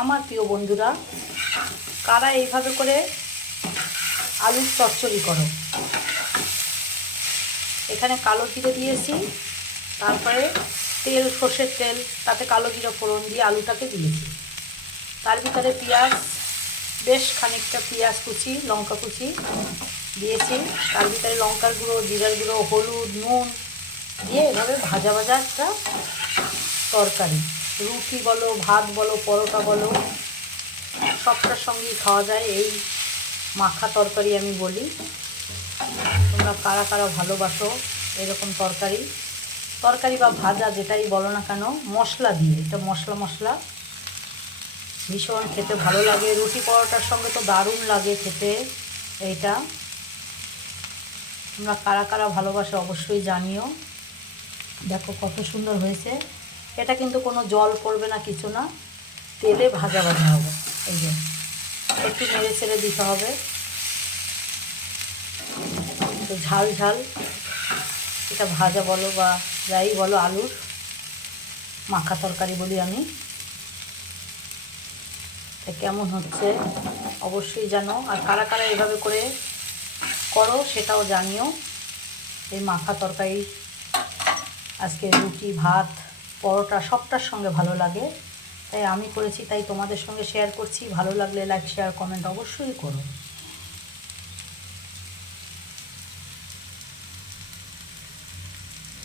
আমার প্রিয় বন্ধুরা, কারা এইভাবে করে আলুর চচ্চড়ি করো? এখানে কালো জিরে দিয়েছি, তারপরে তেল, সর্ষের তেল, তাতে কালো জিরে ফোড়ন দিয়ে আলুটাকে দিয়েছি। তার ভিতরে পেঁয়াজ, বেশ খানিকটা পেঁয়াজ কুচি, লঙ্কা কুচি দিয়েছি। তার ভিতরে লঙ্কার গুঁড়ো, জিরার গুঁড়ো, হলুদ, নুন দিয়ে এভাবে ভাজা ভাজা একটা তরকারি। রুটি বলো, ভাত বলো, পরোটা বলো, সবটার সঙ্গেই খাওয়া যায় এই মাখা তরকারি আমি বলি। তোমরা কারা কারা ভালোবাসো এরকম তরকারি বা ভাজা যেটাই বলো না কেন, মশলা দিয়ে, এটা মশলা ভীষণ খেতে ভালো লাগে। রুটি পরোটার সঙ্গে তো দারুণ লাগে খেতে এইটা। তোমরা কারা কারা ভালোবাসো অবশ্যই জানিও। দেখো কত সুন্দর হয়েছে। এটা কিন্তু কোনো জল পড়বে না, কিছু না, তেলে ভাজা ভাজা হবে। এই যে একটু নেড়ে ছেড়ে দিতে হবে। তো ঝাল ঝাল এটা ভাজা বলো বা যাই বলো, আলুর মাখা তরকারি বলি আমি। তা কেমন হচ্ছে অবশ্যই জানো। আর কারা কারা এভাবে করে করো সেটাও জানিও। এই মাখা তরকারি আজকে রুটি, ভাত, পরোটা সবটার সঙ্গে ভালো লাগে। তাই আমি করেছি, তাই তোমাদের সঙ্গে শেয়ার করছি। ভালো লাগলে লাইক, শেয়ার, কমেন্ট অবশ্যই করো।